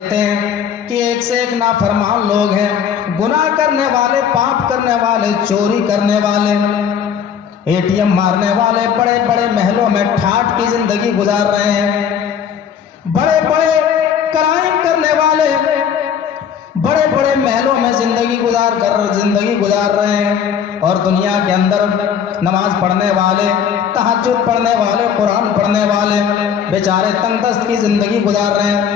कहते हैं कि एक से एक नाफरमान लोग हैं, गुनाह करने वाले, पाप करने वाले, चोरी करने वाले, एटीएम मारने वाले, बड़े बड़े महलों में ठाठ की जिंदगी गुजार रहे हैं, बड़े बड़े क्राइम करने वाले बड़े बड़े महलों में जिंदगी गुजार रहे हैं, और दुनिया के अंदर नमाज पढ़ने वाले, तहज्जुद पढ़ने वाले, कुरान पढ़ने वाले बेचारे तंगदस्त की जिंदगी गुजार रहे हैं।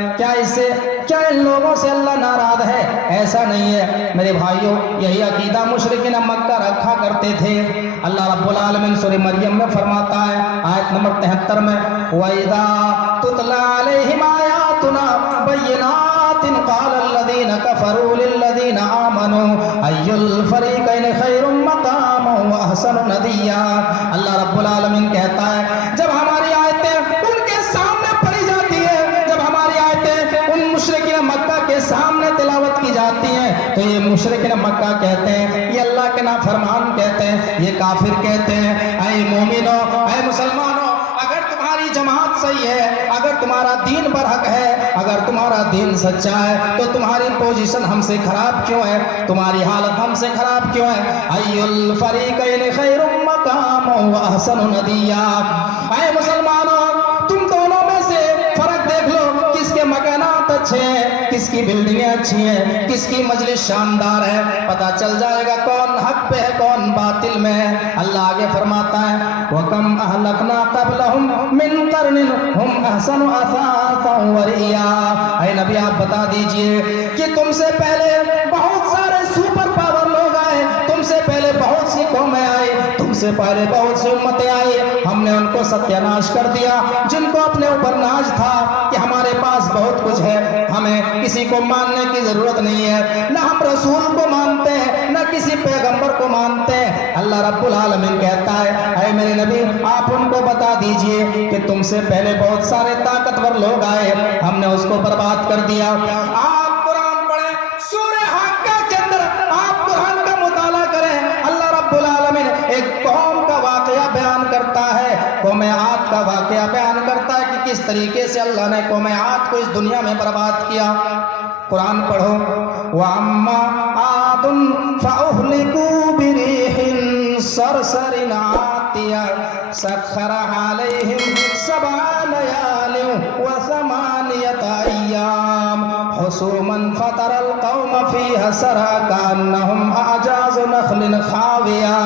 क्या इन लोगों से अल्लाह नाराज है? ऐसा नहीं है मेरे भाइयों, यही अकीदा मुशरिकीन मक्का रखा करते थे। अल्लाह रब्बुल आलमीन सूरह मरियम में फरमाता है, आयत नंबर 73 में, वइदा तुतला अलैहिम आयातुना बय्यिनातिन क़ाल अल्लज़ीना कफ़रू लिल्लज़ीना आमनू अय्युल फ़रीक़ैनि ख़ैरुम मक़ामन व अहसनु नदिया। अल्लाह रब्बुल आलमीन कहता है, जब हमारी आयतें उनके सामने पढ़ी जाती है, जब हमारी आयतें उन मुशरिकीन मक्का के सामने तिलावत की जाती हैं, तो ये मुशरिकीन मक्का कहते हैं, ये अल्लाह के नाफरमान कहते हैं, ये काफिर कहते हैं, ऐ मोमिनो, ऐ मुसलमानों, अगर तुम्हारी जमात सही है, अगर तुम्हारा दीन बरहक है, अगर तुम्हारा दीन सच्चा है, तो तुम्हारी पोजीशन हमसे खराब क्यों है, तुम्हारी हालत हमसे खराब क्यों है? अय्युल फरीक़ैनि ख़ैरुम मक़ामन व अहसनु नदिया। ऐ मुसलमानों, तुम दोनों में से फर्क देख लो, किसके मकानात अच्छे हैं, किसकी बिल्डिंगें अच्छी हैं, किसकी मजलिस शानदार है, पता चल जाएगा कौन हक पे है, कौन बातिल में है। अल्लाह आगे फरमाता है, वकम अहलकना क़ब्लहुम मिन क़र्निन हुम अहसनु असासन व रिया। ऐ नबी, आप बता दीजिए कि तुमसे पहले बहुत सारे सुपर पावर लोग आए, तुमसे पहले बहुत सी कौमें आई, तुमसे पहले बहुत सी उम्मतें आई, हमने उनको सत्यानाश कर दिया। जिनको अपने ऊपर नाज था कि हमारे पास बहुत कुछ है, हमें किसी को मानने की जरूरत नहीं है, न हम रसूल को मानते हैं, न किसी पैगंबर को मानते हैं। अल्लाह रब्बुल आलमीन कहता है, ऐ मेरे नबी, आप उनको बता दीजिए कि तुमसे पहले बहुत सारे ताकतवर लोग आए, हमने उसको बर्बाद कर दिया। आप कुरान पढ़ें, सूरह हक्का के अंदर आप कुरान का मुताला करें, अल्लाह रब्बुल आलमीन एक कौम का वाकया बयान करता है, कौम आद का वाकया बयान करता है कि किस तरीके से अल्लाह ने कौम आद को इस दुनिया में बर्बाद किया। कुरान पढ़ो, वअम्मा आदुन फअहलिकू बिरिहिन सरसरिन आतिया सख्खरहा अलैहिम सबअ लयालिन व समानियत अय्याम हुसूमन फतरल कौम फीहा सरअ कान्नहुम अजाज़ु नख़लिन खाविया।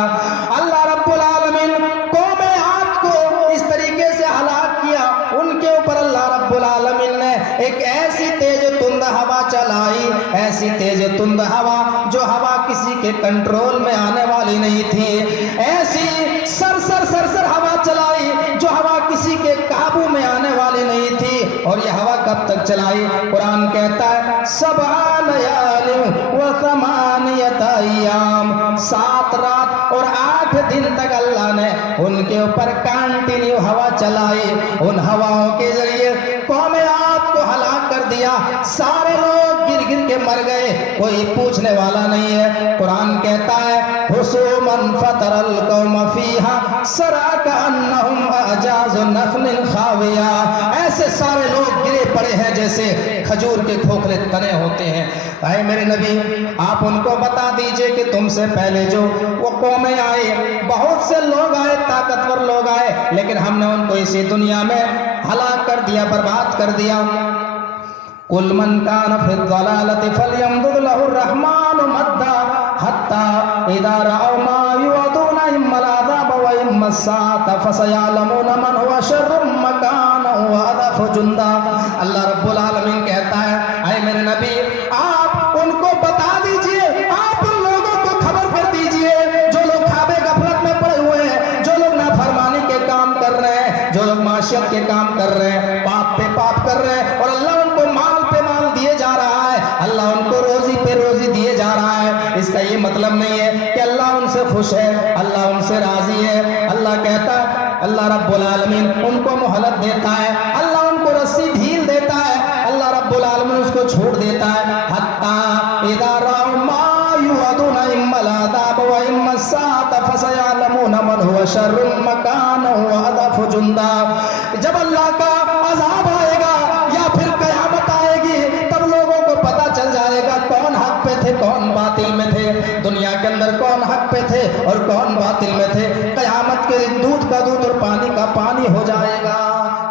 अल्लाह रब्बुल आलमीन कौम आद को इस तरीके से हलाक किया, उनके ऊपर अल्लाह रब्बुल आलमीन ने एक ऐसी तेज तुंद हवा चलाई, ऐसी तेज तुंद हवा जो हवा किसी के कंट्रोल में आने वाली नहीं थी, ऐसी सरसर हवा चलाई जो हवा किसी के काबू में आने वाली नहीं थी। और यह हवा कब तक चलाई? कुरान कहता है, सबअ लयालिन व समानियत अय्याम, 7 रात और 8 दिन तक अल्लाह ने उनके ऊपर कंटिन्यू हवा चलाई। उन हवाओं के जरिए कौम आद को हलाक कर दिया, सारे लोग गिर के मर गए, कोई पूछने वाला नहीं है। कुरान कहता है, हुसूमन फतरल कौम फीहा सरअ कअन्नहुम अजाज़ु नख़लिन खाविया। ऐसे सारे लोग गिरे पड़े हैं जैसे खजूर के खोखले तने होते हैं। ऐ मेरे नबी, आप उनको बता दीजिए कि तुमसे पहले जो वो कौमें आए, बहुत से लोग आए, ताकतवर लोग आए, लेकिन हमने उनको इसी दुनिया में हलाक कर दिया, बर्बाद कर दिया। कुल मन कान फि ज़लालति फलयमदुद लहु रहमानु मद्दा हत्ता इज़ा रअव मा युअदूना इम्मा अज़ाब व इम्मा अस्साअत फसयअलमूना मन हुवा शर्रुम मकानन व अदअफ़ु जुंदा। अल्लाह रब्बुल आलमीन कहता है, ऐ मेरे नबी, आप उनको बता दीजिए, आप उन लोगों को खबर कर दीजिए जो लोग ख्वाबे गफलत में पड़े हुए हैं, जो लोग नाफरमानी के काम कर रहे हैं, जो लोग माशियत के काम कर रहे हैं, पाप पे पाप कर रहे हैं, और अल्लाह उनको माल पे माल दिए जा रहा है, अल्लाह उनको रोजी पे रोजी दिए जा रहा है। इसका ये मतलब नहीं है कि अल्लाह उनसे खुश है, अल्लाह उनसे राजी है। अल्लाह कहता है, अल्लाह रब्बुल आलमीन उनको मोहलत देता है, अल्लाह उनको रस्सी ढील देता है, अल्लाह रब्बुल आलमीन उसको छोड़ देता है। हत्ता इज़ा रअव मा युअदूना इम्मा अज़ाब व इम्मा अस्साअत फसयअलमूना मन हुवा शर्रुम मकानन व अदअफ़ु जुंदा। जब अल्लाह का अज़ाब आएगा या फिर क़यामत आएगी, तब का दूध और पानी का पानी हो जाएगा।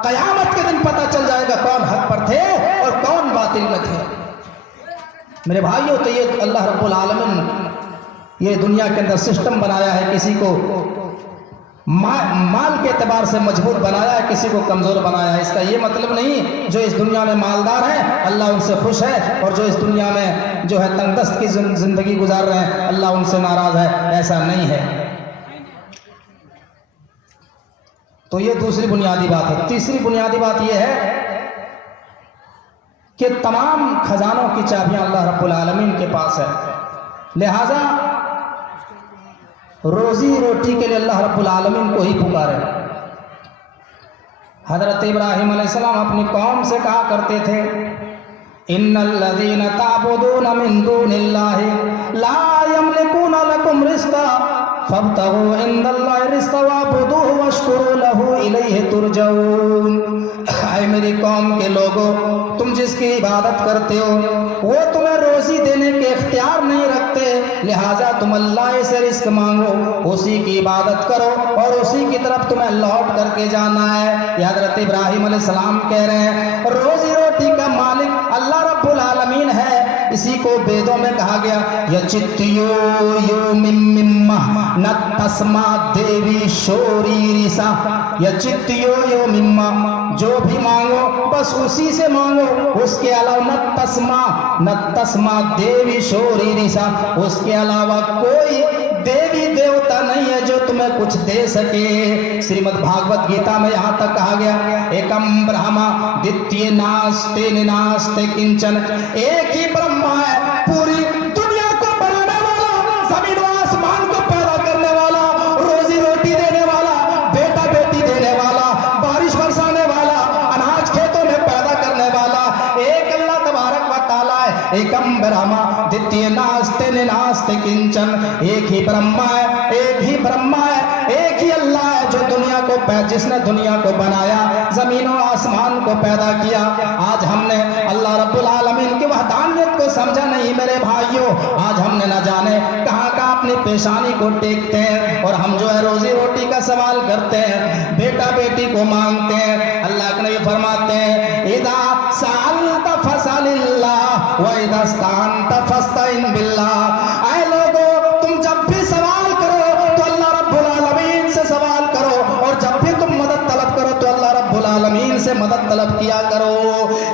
कयामत के दिन पता चल जाएगा कौन हक पर थे और कौन बातिल में थे। मेरे भाइयों, तो ये अल्लाह रब्बुल आलमीन ये दुनिया के अंदर सिस्टम बनाया है, किसी को माल के एतबार से मजबूत बनाया है, किसी को कमजोर बनाया है। इसका ये मतलब नहीं जो इस दुनिया में मालदार है अल्लाह उनसे खुश है, और जो इस दुनिया में जो है तंगदस्त की जिंदगी गुजार रहे हैं अल्लाह उनसे नाराज है, ऐसा नहीं है। तो ये दूसरी बुनियादी बात है। तीसरी बुनियादी बात यह है कि तमाम खजानों की चाबियां अल्लाह रब्बुल आलमीन के पास है, लिहाजा रोजी रोटी के लिए अल्लाह रब्बुल आलमीन को ही पुकारे। हजरत इब्राहिम अलैहिस्सलाम अपनी कौम से कहा करते थे, इन्नल्लज़ीना ताबुदूना मिन दूनिल्लाहि ला यमलिकूना लकुम रिज़्क़ा फब्तगू इंदल्लाहि रिज़्क़ा वअबुदूहु वश्कुरू लहू इलैहि तुरजऊन। ऐ मेरी कौम के लोगों, तुम जिसकी इबादत करते हो वो तुम्हें रोजी देने के इख्तियार नहीं रखते, लिहाजा तुम अल्लाह से रिस्क मांगो, उसी की इबादत करो और उसी की तरफ तुम्हें लौट करके जाना है। ये हज़रत इब्राहिम अलैहिस्सलाम कह रहे हैं रोजी रोटी का मालिक अल्लाह रब्बुल आलमीन है। इसी को वेदों में कहा गया, यचित्यो यो मिम्मा न तस्मा देवी शोरीरिसा, यचित्यो यो मिम्मा, जो भी मांगो बस उसी से मांगो, उसके अलावा न तस्मा देवी शोरीरिसा, उसके अलावा कोई देवी देवता नहीं है जो तुम्हें कुछ दे सके। श्रीमद् भागवत गीता में यहाँ तक कहा गया, एकम ब्रह्मा द्वितीय नास्ते निनास्ते किंचन, एक ही ब्रह्मा है, पूरी दुनिया को बनाने वाला, जमीन और आसमान को पैदा करने वाला, रोजी रोटी देने वाला, बेटा बेटी देने वाला, बारिश बरसाने वाला, अनाज खेतों में पैदा करने वाला एक अल्लाह तबारक व तआला है। एकम ब्रह्मा द्वितीय नास्ते निनास्ते किंचन, एक ही ब्रह्मा है, एक ही ब्रह्मा है, एक ही अल्लाह है जो दुनिया को जिसने दुनिया को बनाया, जमीन और आसमान को पैदा किया। आज हमने अल्लाह रब्बुल आलमीन की वहदानियत को समझा नहीं मेरे भाइयों, आज हमने न जाने कहाँ कहाँ अपनी पेशानी को टेकते हैं और हम जो है रोजी रोटी का सवाल करते हैं, बेटा बेटी को मांगते हैं। अल्लाह के नबी फरमाते हैं, इदा सअलता फसअलिल्लाह व इदा इस्तअनता फस्तईन बिल्लाह। ऐ लोगों, तुम जब भी सवाल करो तो अल्लाह रब्बुल आलमीन से सवाल करो, और जब भी तुम मदद तलब करो तो अल्लाह रब्बुल आलमीन से मदद तलब किया करो।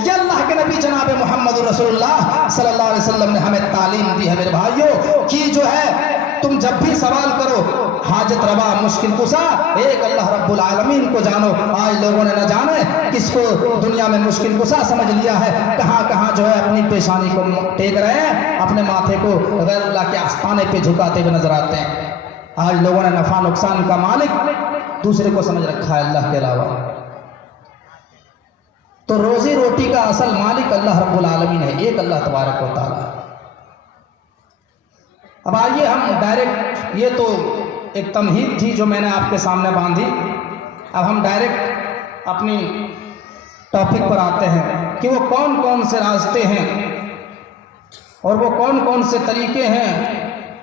ये अल्लाह के नबी जनाब मोहम्मद रसूलुल्लाह सल्लल्लाहु अलैहि वसल्लम ने हमें तालीम दी है मेरे भाइयों कि जो है तुम जब भी सवाल करो, हाजत रवा मुश्किल कुशा एक अल्लाह रब्बुल आलमीन को जानो। आज लोगों ने न जाने किसको दुनिया में मुश्किल कुशा समझ लिया है, कहाँ कहाँ जो है अपनी पेशानी को टेक रहे हैं, अपने माथे को गैर अल्लाह के आस्थाने पे झुकाते हुए नजर आते हैं। आज लोगों ने नफा नुकसान का मालिक दूसरे को समझ रखा है अल्लाह के अलावा। तो रोजी रोटी का असल मालिक अल्लाह रब्बुल आलमीन है, एक अल्लाह तबारक व तआला। अब आइए हम डायरेक्ट, ये तो एक तमहीद थी जो मैंने आपके सामने बांधी, अब हम डायरेक्ट अपनी टॉपिक पर आते हैं कि वो कौन कौन से रास्ते हैं और वो कौन कौन से तरीके हैं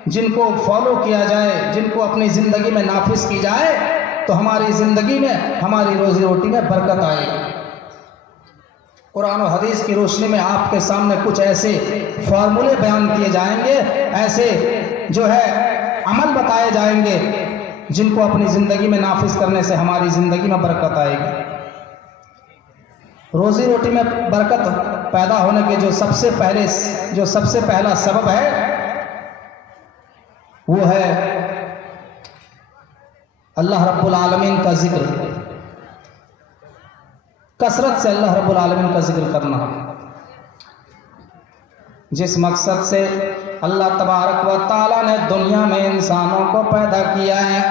जिनको फॉलो किया जाए, जिनको अपनी ज़िंदगी में नाफिज की जाए तो हमारी ज़िंदगी में, हमारी रोजी रोटी में बरकत आएगी। कुरान और हदीस की रोशनी में आपके सामने कुछ ऐसे फार्मूले बयान किए जाएंगे, ऐसे जो है अमल बताए जाएंगे जिनको अपनी ज़िंदगी में नाफिज करने से हमारी ज़िंदगी में बरकत आएगी। रोज़ी रोटी में बरकत पैदा होने के जो सबसे पहला सबब है वो है अल्लाह रब्बुल आलमीन का जिक्र, कसरत से अल्लाह रब्बुल आलमीन का जिक्र करना। जिस मकसद से अल्लाह तबारक व तआला ने दुनिया में इंसानों को पैदा किया है,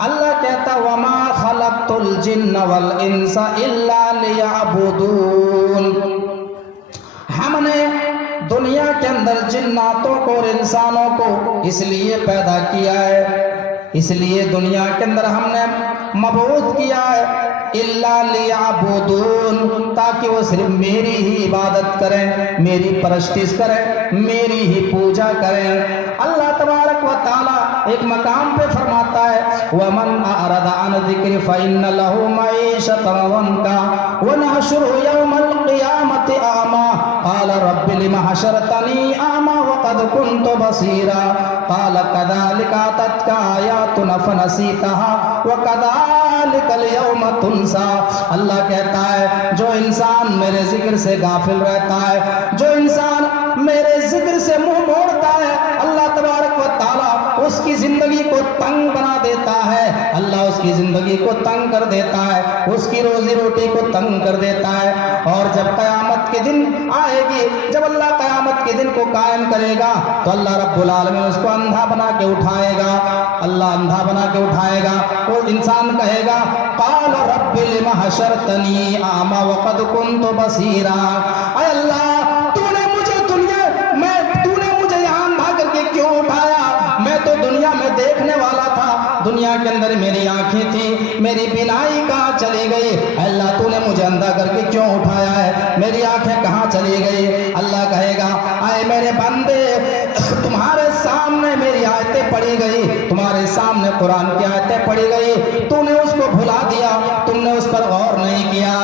अल्लाह कहता वमा खलक़तुल जिन्ना वल इंसा इल्ला लियअबुदून। हमने दुनिया के अंदर जिन्नातों को और इंसानों को इसलिए पैदा किया है, इसलिए दुनिया के अंदर हमने मबऊथ किया है इल्ला लियाबुदून, ताकि वो सिर्फ मेरी ही इबादत करें, मेरी परस्तिश करें, मेरी ही पूजा करें। अल्लाह तबारक व तआला एक मकाम पे फरमाता है वमन अरदा अन ज़िक्री फ़इन्न लहू मईशतन वंका व नहशुरहु यौमल क़ियामति आमा क़ाल रब्बि लिमा हशरतनी आमा व क़द कुन्तु बसीरा क़ाल कज़ालिका अततका आयातुना फ़नसीतहा व कज़ालिकल यौम तुनसा। अल्लाह कहता है जो इंसान मेरे जिक्र से गाफिल रहता है, जो इंसान मेरे जिक्र से मुंह मोड़ता है, अल्लाह तबारक व तआला उसकी जिंदगी को तंग बना देता है, अल्लाह उसकी जिंदगी को तंग कर देता है, उसकी रोजी रोटी को तंग कर देता है। और जब कयामत के दिन आएगी, जब अल्लाह कयामत के दिन को कायम करेगा तो अल्लाह रब्बुल आलमीन उसको अंधा बना के उठाएगा। अल्लाह अंधा बना के उठाएगा, वो इंसान कहेगा क़ाल रब्बि लिमा हशरतनी आमा व क़द कुन्तु बसीरा। ऐ अल्लाह तूने मुझे यहाँ अंधा करके क्यों उठाया? मैं तो दुनिया में देखने वाला था, दुनिया के अंदर मेरी आंखें थी, मेरी बिनाई कहाँ चली गई? अल्लाह तूने मुझे अंधा करके क्यों उठाया है? मेरी आंखें कहाँ चली गई? अल्लाह कहेगा आए मेरे बंदे, तुम्हारे सामने मेरी आयतें पढ़ी गई, तुम्हारे सामने कुरान की आयतें पढ़ी गई, तूने उसको भुला दिया, तुमने उस पर गौर नहीं किया।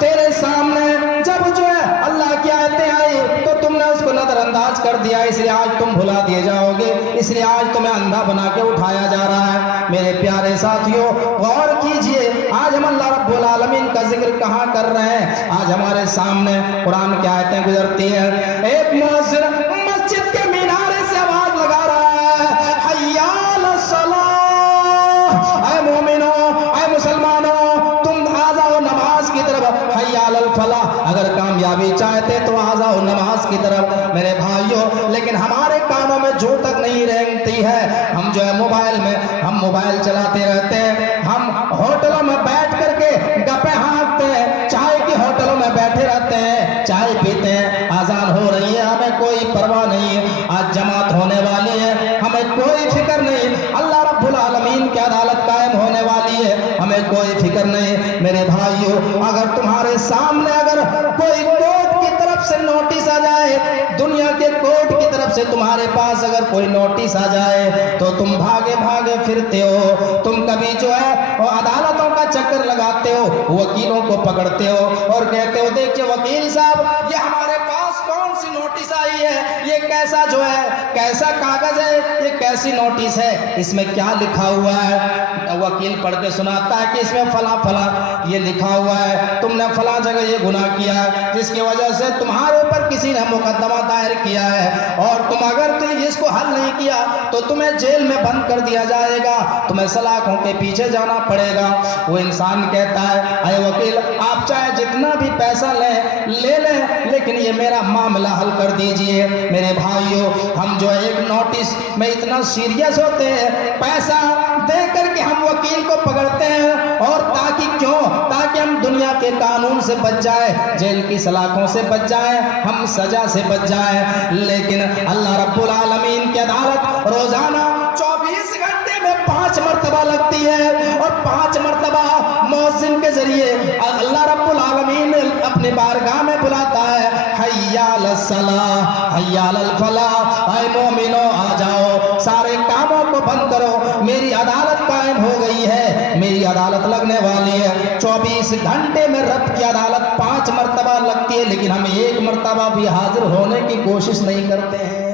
तेरे सामने जब जो है अल्लाह की आयतें आई तो तुमने उसको नजरअंदाज कर दिया, इसलिए आज तुम भुला दिए जाओगे, इसलिए आज तुम्हें अंधा बना के उठाया जा रहा है। मेरे प्यारे साथियों गौर कीजिए, आज हम अल्लाह रब्बुल आलमीन का जिक्र कहाँ कर रहे हैं? आज हमारे सामने कुरान की आयतें गुजरती हैं, एक मुअज्जिन मस्जिद के मीनारे से आवाज लगा रहा है हय्या अलस सलाह, ऐ मोमिनो, ऐ मुसलमानों, तुम आ जाओ नमाज की तरफ, हय्या अलल फलाह, अगर कामयाबी चाहते तो आ जाओ नमाज की तरफ। मेरे भाइयों, लेकिन हमारे कानों में जो तक नहीं रेंगती है, हम जो है मोबाइल में हम मोबाइल चलाते रहते हैं, हम होटलों में बैठ करके गप्पे हाँकते हैं, चाय के होटलों में बैठे रहते हैं, चाय पीते हैं, आजान हो रही है, हमें कोई परवाह नहीं है, आज जमात होने वाली है, हमें कोई फिक्र नहीं, अल्लाह रब्बुल आलमीन की अदालत कायम होने वाली है, हमें कोई फिक्र नहीं। मेरे भाइयों, अगर तुम्हारे सामने अगर कोई कोर्ट की तरफ से नोटिस आ जाए, दुनिया के कोर्ट की तरफ से तुम्हारे पास अगर कोई नोटिस आ जाए तो तुम भागे भागे फिरते हो, तुम कभी जो है वो अदालतों का चक्कर लगाते हो, वकीलों को पकड़ते हो और कहते हो देखिए वकील साहब, ये हमारे पास कौन सी नोटिस आई है, ये कैसा जो है कैसा कागज है, ये कैसी नोटिस है, इसमें क्या लिखा हुआ है? वकील पढ़ के सुनाता है कि इसमें फला फला ये लिखा हुआ है, तुमने फला जगह ये गुनाह किया है, जिसकी वजह से तुम्हारे ऊपर किसी ने मुकदमा दायर किया है, और तुम अगर तुम इसको हल नहीं किया तो तुम्हें जेल में बंद कर दिया जाएगा, तुम्हें सलाखों के पीछे जाना पड़ेगा। वो इंसान कहता है अरे वकील, आप चाहे जितना भी पैसा ले लें, लेकिन ये मेरा मामला हल कर दीजिए। मेरे भाइयों, हम जो है एक नोटिस में इतना सीरियस होते हैं, पैसा दे करके हम वकील को पकड़ते हैं, और ताकि क्यों? ताकि हम दुनिया के कानून से बच जाए, जेल की सलाखों से बच जाए, हम सजा से बच जाए। लेकिन अल्लाह रब्बुल आलमीन की अदालत रोजाना 24 घंटे में 5 मरतबा लगती है, और 5 मरतबा मुअज्जिन के जरिए अल्लाह रब्बुल आलमीन अपने बारगाह में बुलाता है हय्या अलस सलाह, हय्या अलल फलाह, ऐ मोमिनो आ जाओ, सारे कामों को बंद करो, मेरी अदालत कायम हो गई है, मेरी अदालत लगने वाली है। 24 घंटे में रब की अदालत 5 मरतबा लगती है, लेकिन हम 1 मरतबा भी हाजिर होने की कोशिश नहीं करते हैं।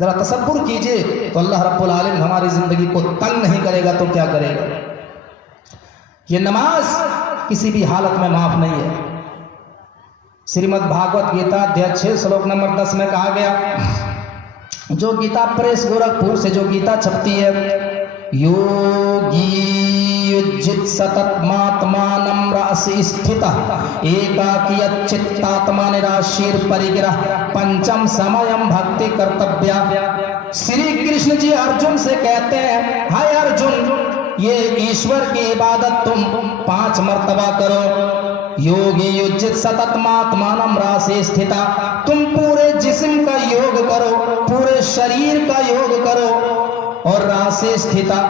जरा तसव्वुर कीजिए, तो अल्लाह रब्बुल आलमीन हमारी जिंदगी को तंग नहीं करेगा तो क्या करेगा? ये नमाज किसी भी हालत में माफ नहीं है। श्रीमद् भागवत गीता अध्याय 6 श्लोक नंबर 10 में कहा गया, जो गीता प्रेस गोरखपुर से जो गीता छपती है, योगी युज्जित सततमात्मानं रसि स्थितः एकाकी चित्तात्मा निराशीर परिग्रह पंचम समयम भक्ति कर्तव्या। श्री कृष्ण जी अर्जुन से कहते हैं, हाय अर्जुन, ये ईश्वर की इबादत तुम 5 मरतबा करो। योगी युज्जित सततमात्मानं रसि स्थिता, तुम पूरे जिस्म का योग करो, पूरे शरीर का योग करो, और रसि स्थिता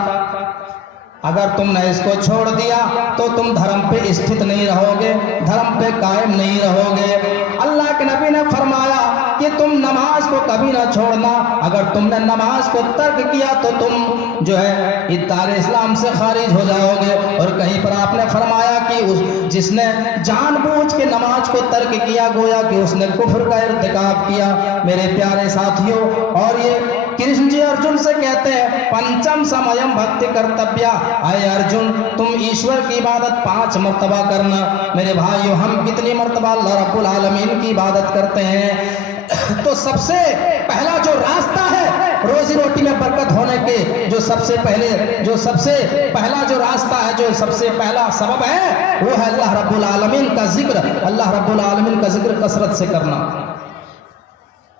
अगर तुमने इसको छोड़ दिया तो तुम धर्म पे स्थित नहीं रहोगे, धर्म पे कायम नहीं रहोगे। अल्लाह के नबी ने फरमाया कि तुम नमाज को कभी ना छोड़ना, अगर तुमने नमाज को तर्क किया तो तुम जो है इत्तार इस्लाम से खारिज हो जाओगे। और कहीं पर आपने फरमाया कि जिसने जानबूझ के नमाज को तर्क किया गोया कि उसने कुफ्र का इर्तिकाब किया। मेरे प्यारे साथियों, और ये कृष्ण जी अर्जुन से कहते हैं पंचम समयम भक्ति कर्तव्य। आए अर्जुन, तुम ईश्वर की इबादत 5 मर्तबा करना। मेरे भाइयों, हम कितनी मर्तबा अल्लाह रब्बुल आलमीन की इबादत करते हैं। तो सबसे पहला जो रास्ता है रोजी रोटी में बरकत होने के, जो सबसे पहला जो रास्ता है, जो सबसे पहला सबब है, वो है अल्लाह रब्बुल आलमीन का जिक्र। अल्लाह रब्बुल आलमीन का जिक्र कसरत से करना,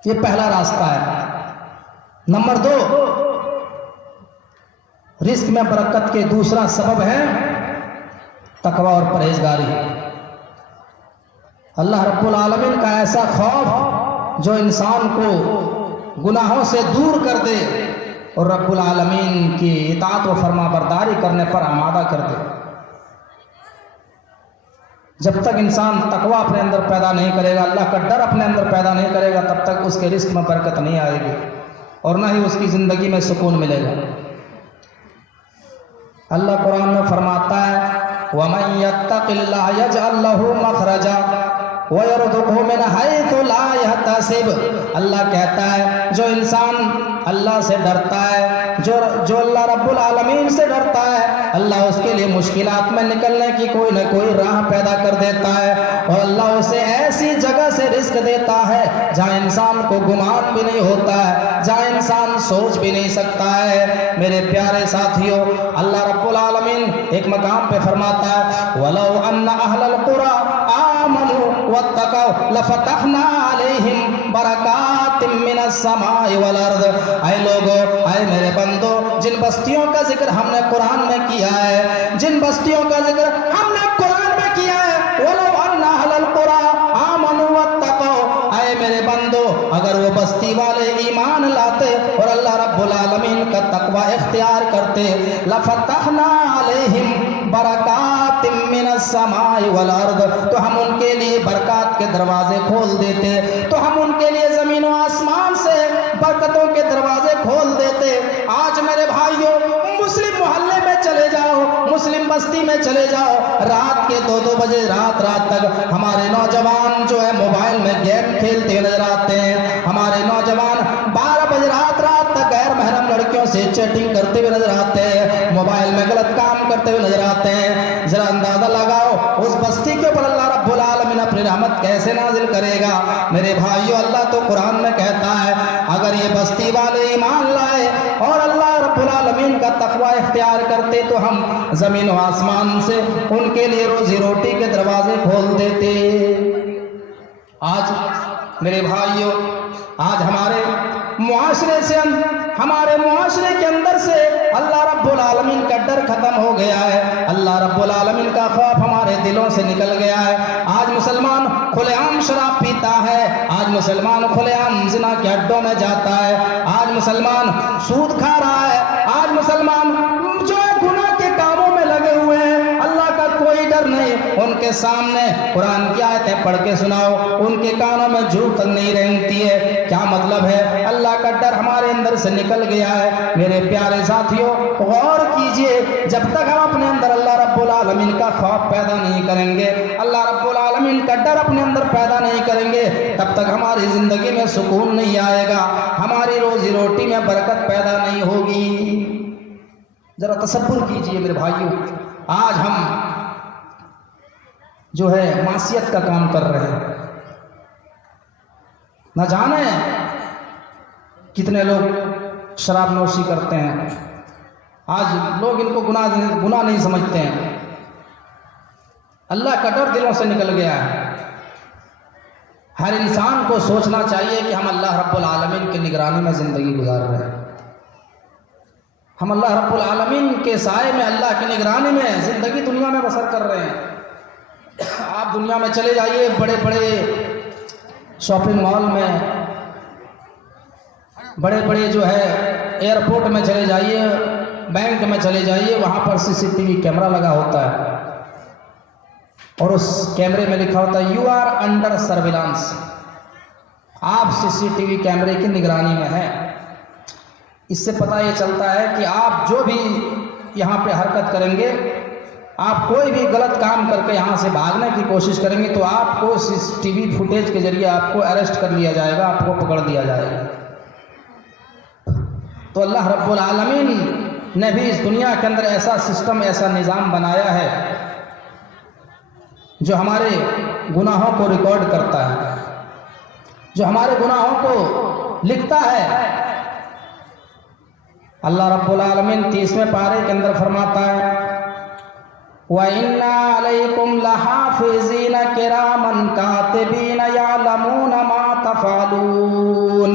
ये पहला रास्ता है। नंबर 2, रिस्क में बरकत के दूसरा सबब है तकवा और परहेजगारी। अल्लाह रब्बुल आलमीन का ऐसा खौफ जो इंसान को गुनाहों से दूर कर दे और रब्बुल आलमीन की इताअत व फरमाबरदारी करने पर आमादा कर दे। जब तक इंसान तकवा अपने अंदर पैदा नहीं करेगा, अल्लाह का डर अपने अंदर पैदा नहीं करेगा, तब तक उसके रिस्क में बरकत नहीं आएगी और ना ही उसकी जिंदगी में सुकून मिलेगा। अल्लाह कुरान में फरमाता है वमन यत्तक़िल्लाह यजअल लहू मखरजा व यरज़ुक़हु मिन हैथु ला यहतसिब। अल्लाह कहता है जो इंसान अल्लाह से डरता है, जो अल्लाह रब्बुल आलमीन से डरता है, अल्लाह उसके लिए मुश्किलात में निकलने की कोई न कोई राह पैदा कर देता है और अल्लाह उसे ऐसी जगह से रिस्क देता है जहाँ इंसान को गुमान भी नहीं होता है, जहाँ इंसान सोच भी नहीं सकता है। मेरे प्यारे साथियों, अल्लाह रब्बुल आलमीन एक मकाम पे फरमाता है वलौ अन्ना अहलल कुरा आमनू वत्तक़ौ लफतहना अलैहिम बरकातिम मिनस समाई वल अर्द। ऐ लोगों, ऐ मेरे बंदो, जिन बस्तियों का जिक्र हमने कुरान में किया है, जिन बस्तियों का जिक्र हमने कुरान में किया है, वलौ अन्ना अहलल कुरा आमनू वत्तक़ौ, ऐ मेरे बंदो, अगर वो बस्ती वाले ईमान लाते और अल्लाह रब्बुल आलमीन का तकवा इख्तियार करते, लफतहना अलैहिम बरकातिम मिनस समाई वल अर्द, तो हम उनके लिए बरकत के दरवाजे खोल देते, तो हम उनके लिए जमीन और आसमान से बरकतों के दरवाजे खोल देते। आज मेरे भाइयों, मुस्लिम मोहल्ले में चले जाओ, मुस्लिम बस्ती में चले जाओ, रात के 2-2 बजे रात तक हमारे नौजवान जो है मोबाइल में गेम खेलते नजर आते हैं। हमारे नौजवान 12 बजे रात तक गैर महरम लड़कियों से चैटिंग करते हुए नजर आते हैं, मोबाइल में गलत काम करते हुए नजर आते हैं। जरा अंदाजा लगाओ उस बस्ती के ऊपर अल्लाह रब्बुल आलमीन अपनी रहमत कैसे नाजिल करेगा। मेरे भाइयों, अल्लाह तो कुरान में कहता है अगर ये बस्ती वाले ईमान लाए और अल्लाह रब्बुल आलमीन का तकवा इख्तियार करते तो हम जमीन और आसमान से उनके लिए रोजी रोटी के दरवाजे खोल देते। आज मेरे भाइयों, आज हमारे मुआशरे के अंदर से अल्लाह रब्बुल आलमीन का डर खत्म हो गया है, अल्लाह रब्बुल आलमीन का खौफ हमारे दिलों से निकल गया है। आज मुसलमान खुलेआम शराब पीता है, आज मुसलमान खुलेआम जिना के अड्डों में जाता है, आज मुसलमान सूद खा रहा है, आज मुसलमान जो गुनाह के कामों में लगे हुए हैं, अल्लाह का कोई डर नहीं। उनके सामने कुरान की आयतें पढ़ के सुनाओ, उनके कानों में झूठ नहीं रेंगती है। क्या मतलब है? अल्लाह का डर हमारे अंदर से निकल गया है। मेरे प्यारे साथियों, गौर कीजिए, जब तक हम अपने अंदर अल्लाह रब्बुल आलमीन का खौफ पैदा नहीं करेंगे, अल्लाह रब्बुल आलमीन का डर अपने अंदर पैदा नहीं करेंगे, तब तक हमारी जिंदगी में सुकून नहीं आएगा, हमारी रोजी रोटी में बरकत पैदा नहीं होगी। जरा तसव्वुर कीजिए मेरे भाइयों, आज हम जो है मासियत का काम कर रहे हैं, न जाने कितने लोग शराब नोशी करते हैं। आज लोग इनको गुनाह नहीं समझते हैं, अल्लाह का डर दिलों से निकल गया है। हर इंसान को सोचना चाहिए कि हम अल्लाह रब्बुल आलमीन की निगरानी में ज़िंदगी गुजार रहे हैं, हम अल्लाह रब्बुल आलमीन के साए में, अल्लाह की निगरानी में ज़िंदगी दुनिया में बसर कर रहे हैं। आप दुनिया में चले जाइए, बड़े बड़े शॉपिंग मॉल में, बड़े बड़े जो है एयरपोर्ट में चले जाइए, बैंक में चले जाइए, वहां पर सीसीटीवी कैमरा लगा होता है और उस कैमरे में लिखा होता है यू आर अंडर सर्विलांस, आप सीसीटीवी कैमरे की निगरानी में हैं। इससे पता ये चलता है कि आप जो भी यहाँ पे हरकत करेंगे, आप कोई भी गलत काम करके यहाँ से भागने की कोशिश करेंगे तो आपको सीसीटीवी फुटेज के जरिए आपको अरेस्ट कर लिया जाएगा, आपको पकड़ दिया जाएगा। तो अल्लाह रब्बुल आलमीन ने भी इस दुनिया के अंदर ऐसा सिस्टम, ऐसा निज़ाम बनाया है जो हमारे गुनाहों को रिकॉर्ड करता है, जो हमारे गुनाहों को लिखता है। अल्लाह रब्बुल आलमीन 30वें पारे के अंदर फरमाता है व इन्ना अलैकुम लहाफिज़ीन किरामन कातिबीन यअलमून मा तफ़अलून।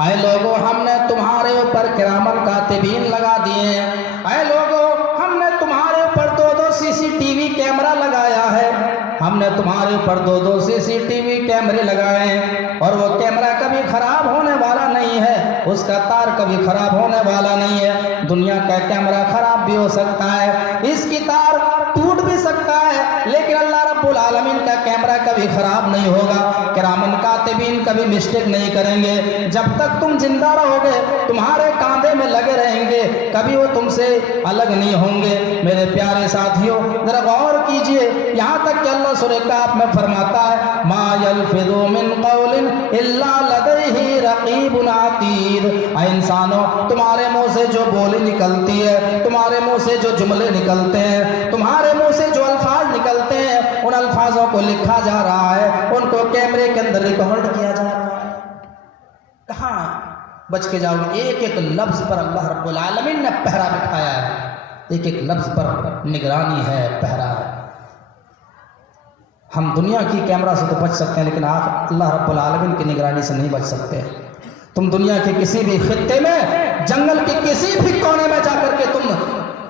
ऐ लोगों, हमने तुम्हारे ऊपर किरामन कातिबीन लगा दिए हैं। ऐ लोगों, हमने तुम्हारे ऊपर 2-2 सीसीटीवी कैमरा लगाया है। हमने तुम्हारे ऊपर 2-2 सीसीटीवी कैमरे लगाए हैं और वो कैमरा कभी खराब होने वाला नहीं है, उसका तार कभी खराब होने वाला नहीं है। दुनिया का कैमरा खराब भी हो सकता है, इसकी तार टूट भी सकता है, लेकिन अल्लाह रब्बुल आलमीन का कैमरा कभी खराब नहीं होगा। किरामन कातिबीन कभी मिस्टेक नहीं करेंगे। जब तक तुम जिंदा रहोगे, तुम्हारे कांधे में लगे रहेंगे, कभी वो तुमसे अलग नहीं होंगे। मेरे प्यारे साथियों, जरा गौर कीजिए, यहाँ तक कि अल्लाह सूरह काफ में फरमाता है मा यल्फिज़ु मिन क़ौलिन इल्ला लदैहि रक़ीबुन अतीद। ऐ इंसानों, तुम्हारे मुंह से जो बोली निकलती है, तुम्हारे मुंह से जो जुमले निकलते हैं, तुम्हारे मुंह से जो अल्फाज निकलते हैं, उन अल्फाजों को लिखा जा रहा है, उनको कैमरे के अंदर रिकॉर्ड किया जा रहा है। कहाँ बच के जाओगे? एक एक लफ्ज पर अल्लाह रब्बुल आलमीन ने पहरा बिठाया है, एक एक लफ्ज पर निगरानी है, पहरा है। हम दुनिया की कैमरा से तो बच सकते हैं, लेकिन आप अल्लाह रब्बुल आलमीन की निगरानी से नहीं बच सकते। तुम दुनिया के किसी भी खित्ते में, जंगल के किसी भी कोने में जाकर के तुम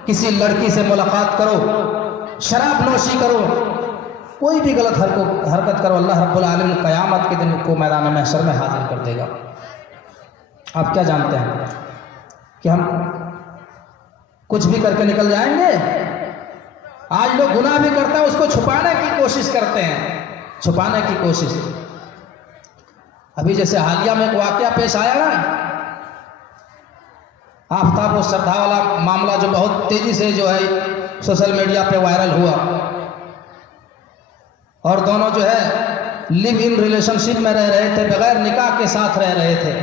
किसी लड़की से मुलाकात करो, शराब नोशी करो, कोई भी गलत हरकत करो, अल्लाह रब्बुल आलमीन क़यामत के दिन को मैदान महशर में हाजिर कर देगा। आप क्या जानते हैं कि हम कुछ भी करके निकल जाएंगे? आज लोग गुनाह भी करते हैं, उसको छुपाने की कोशिश करते हैं, छुपाने की कोशिश। अभी जैसे हालिया में एक वाकया पेश आया ना, आफ्ताब और श्रद्धा वाला मामला, जो बहुत तेजी से जो है सोशल मीडिया पे वायरल हुआ, और दोनों जो है लिव इन रिलेशनशिप में रह रहे थे, बगैर निकाह के साथ रह रहे थे,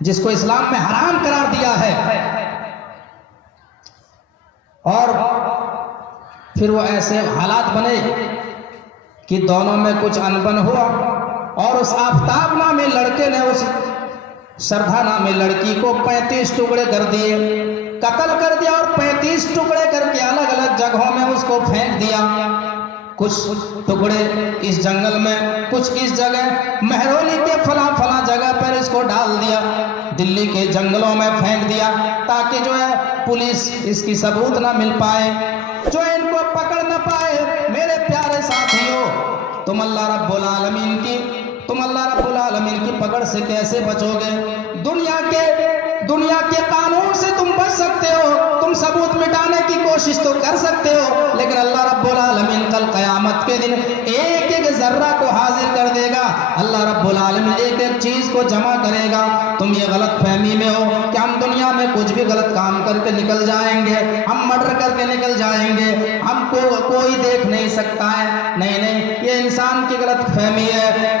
जिसको इस्लाम में हराम करार दिया है। और फिर वो ऐसे हालात बने कि दोनों में कुछ अनबन हुआ और उस आफ्ताब नामी लड़के ने उस श्रद्धा नामी लड़की को 35 टुकड़े कर दिए, कत्ल कर दिया, और 35 टुकड़े करके अलग अलग जगहों में उसको फेंक दिया। कुछ टुकड़े इस जंगल में, कुछ इस जगह, महरौली के फला जगह पर इसको डाल दिया, दिल्ली के जंगलों में फेंक दिया, ताकि जो है पुलिस इसकी सबूत ना मिल पाए, जो इनको पकड़ न पाए। मेरे प्यारे साथियों, तुम अल्लाह रब्बुल आलमीन की पकड़ से कैसे बचोगे? दुनिया के कानून से तुम बच सकते हो, तुम सबूत मिटाने की कोशिश तो कर सकते हो, लेकिन अल्लाह रब्बुल आलमीन कल क़यामत के दिन एक एक जर्रा को हाजिर कर देगा। अल्लाह रब्बुल आलमीन एक एक चीज को जमा करेगा। तुम ये गलत फहमी में हो कि हम दुनिया में कुछ भी गलत काम करके निकल जाएंगे, हम मर्डर करके निकल जाएंगे, हमको कोई देख नहीं सकता है। नहीं, ये इंसान की गलत फहमी है।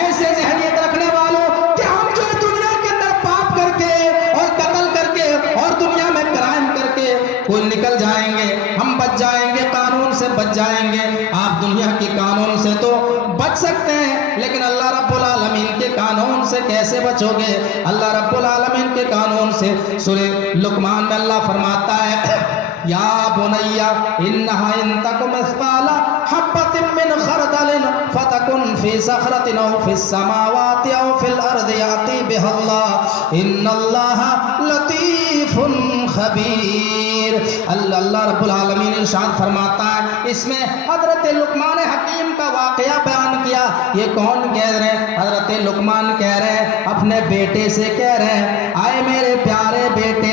ऐसे ज़हनियत रखने वालों कि हम जो दुनिया के अंदर पाप करके और कत्ल करके और दुनिया में क्राइम करके कोई निकल जाएंगे, हम बच जाएंगे, कानून से बच जाएंगे। आप दुनिया के कानून से तो बच सकते हैं, लेकिन अल्लाह रब्बुल आलमीन के कानून से कैसे बचोगे? अल्लाह रब्बुल आलमीन के कानून से सूरह लुक़मान में अल्लाह फरमाता है या बुनैया इन्नहा इन तक मिस्काला हब्बतिन मिन खरदलिन फतकुन फी सखरतिन औ फिस समावाति औ फिल अर्दि याति बिहल्लाह इन्नल्लाहा लतीफुन खबीर। अल्लाह रब्बुल आलमीन इरशाद फरमाता है, इसमें हजरत लुक़मान हकीम का वाक़या बयान किया। ये कौन कह रहे हैं? हजरत लुक़मान कह रहे हैं, अपने बेटे से कह रहे हैं, आए मेरे प्यारे बेटे,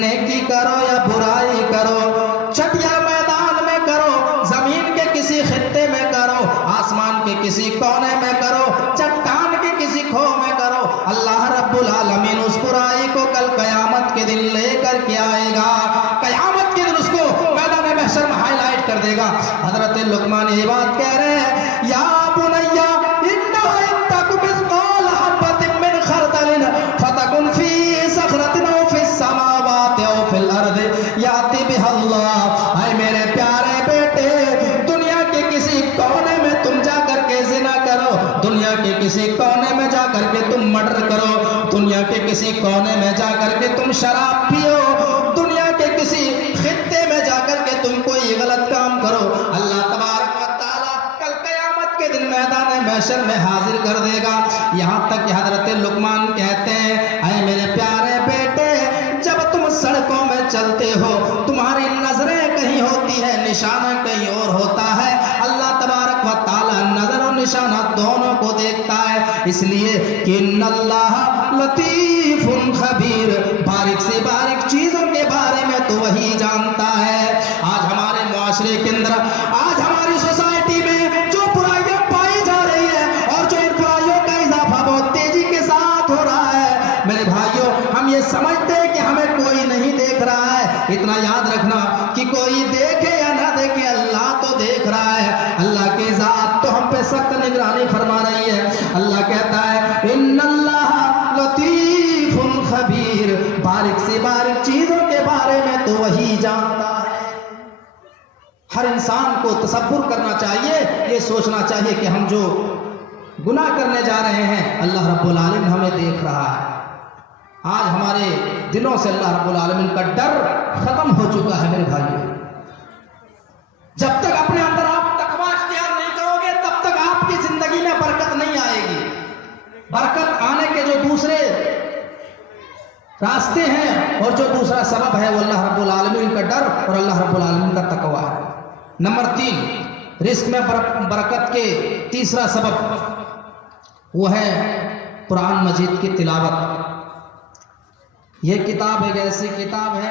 नेकी करो या बुराई करो, चटिया मैदान में करो, जमीन के किसी खित्ते में करो, आसमान के किसी कोने में करो, चट्टान के किसी खो में करो, अल्लाह रब्बुल आलमीन उस बुराई को कल कयामत के दिन लेकर के आएगा। कयामत के दिन उसको मैदान महशर में हाईलाइट कर देगा। हजरत लुकमान ये बात कह रहे हैं, या बुनैया इन्नहा इत्तक़ु मिस्क़ाल हब्बतिन मिन खरदलिन फतकुन फी सखरतिन औ फिस समावाति औ फिल अर्दि याति बिहल्लाह। ऐ मेरे प्यारे बेटे, दुनिया के किसी कोने में तुम जा करके जिना करो, दुनिया के किसी कोने में जा करके तुम मर्डर करो, दुनिया के किसी कोने में जा करके तुम शराब पियो, दुनिया के किसी खित्ते में जाकर के तुम कोई गलत काम करो, अल्लाह तबारक व तआला कल कयामत के दिन मैदान महशर में हाजिर कर देगा। यहाँ तक कि हजरत लुकमान कहते हैं, ऐ मेरे प्यारे बेटे, जब तुम सड़कों में चलते हो, तुम्हारी नजरें कहीं होती है, निशाना कहीं और होता है, अल्लाह तबारक व तआला नजर और निशाना दोनों को देखता है। इसलिए कि इन्नल्लाह लतीफुन खबीर, बारीक से बारीक चीजों के बारे में तो वही जानता है। आज हमारे मुआशरे के अंदर, आज हमारी सोसाइटी में जो बुराइयां पाई जा रही है और जो इन बुराइयों का इजाफा बहुत तेजी के साथ हो रहा है, मेरे भाइयों, हम ये समझते हैं कि हमें कोई नहीं देख रहा है। इतना याद रखना कि कोई देखे या ना देखे, अल्लाह तो देख रहा है। अल्लाह की जात तो हम पे सख्त निगरानी फरमा रही है। अल्लाह कहता है, इन्नल्लाह लतीफुन खबीर, बारीक से बारीक चीजों के बारे में तो वही जानता है। हर इंसान को तसव्वुर करना चाहिए, ये सोचना चाहिए कि हम जो गुनाह करने जा रहे हैं, अल्लाह रब्बुल आलमीन हमें देख रहा है। आज हमारे दिलों से अल्लाह रब्बुल आलमीन का डर खत्म हो चुका है मेरे भाइयों। जब तक अपने अंदर आप तकवा इख्तियार नहीं करोगे, तब तक आपकी जिंदगी में बरकत नहीं आएगी। बरकत आने के जो दूसरे रास्ते हैं और जो दूसरा सबब है, वो अल्लाह रब्बुल आलमीन का डर और अल्लाह रब्बुल आलमीन का तकवा है। नंबर 3, रिस्क में बरकत के तीसरा सबब वो है कुरान मजीद की तिलावत। ये किताब एक ऐसी किताब है